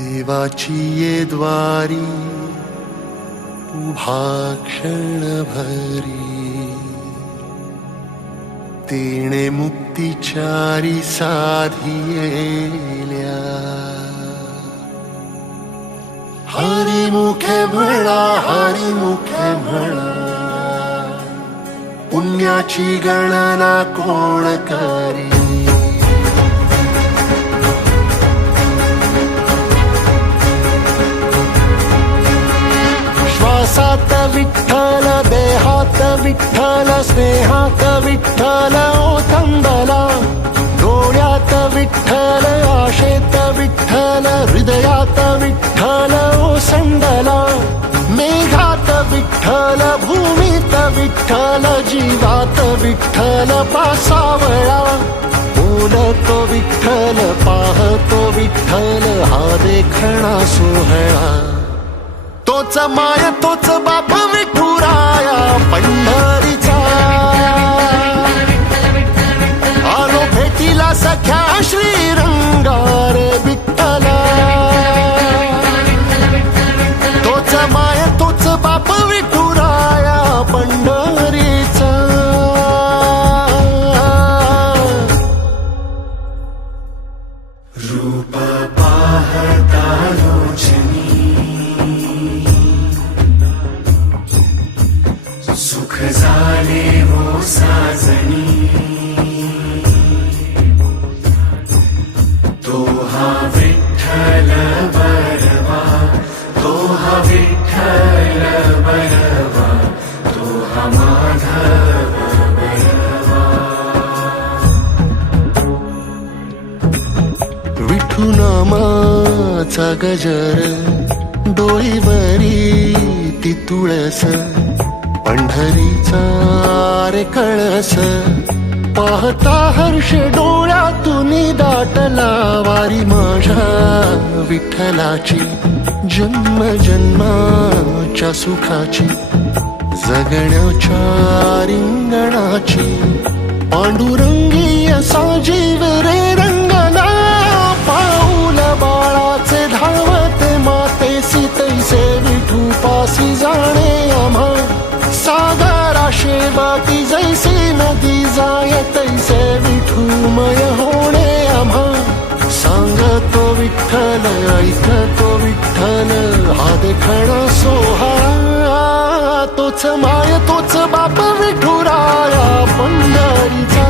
देवाची ये द्वारी उभा क्षणभरी, तेणे मुक्तिचारी साधियेल्या. हरिमुखे म्हणा, हरिमुखे म्हणा, पुण्याची गणना कोण करी. श्वासात विठ्ठल, देहात विठ्ठल, स्नेहात विठ्ठल ओथंबला. डोळ्यात विठ्ठल, आशेत विठ्ठल, हृदयात विठ्ठल ओसंडला. मेघात विठ्ठल, भूमीत विठ्ठल, जीवात विठ्ठल पासावळा. बोलतो विठ्ठल, पाहतो विठ्ठल, हा देखणा सोहळा. तोच माय तोच बाप विठुराया पंढरीचा. आलो भेटीला सख्या श्रीरंगार विठ्ठला. तोच माय तोच बाप विठुराया पंढरीचा. रूप पाहता लोचनी, सुख झाले हो साजनी. तो हा विठ्ठल बरवा, तो हा विठ्ठल बरवा, तो हा माधव बरवा. विठू नामाचा गजर, डोईवरी ती तुळस. पंढरीचा रे कळस, पाहता हर्ष डोळ्यातून दाटला. वारी माझ्या विठ्ठलाची, जन्म जन्माच्या सुखाची, जगण्याच्या रिंगणाची. पांडुरंगी असा जीव रे रंगला. पाऊल बाळाचे धावते मातेसी, तैसे विठू पासी जाणे आम्हा. सागरा शेवाती जैसी नदी जाय, तैसे विठूमय होणे आम्हा. सांगतो विठ्ठल, ऐकतो विठ्ठल, हा देखणा सोहळा. तोच माय तोच बाप विठुराया पंढरीचा.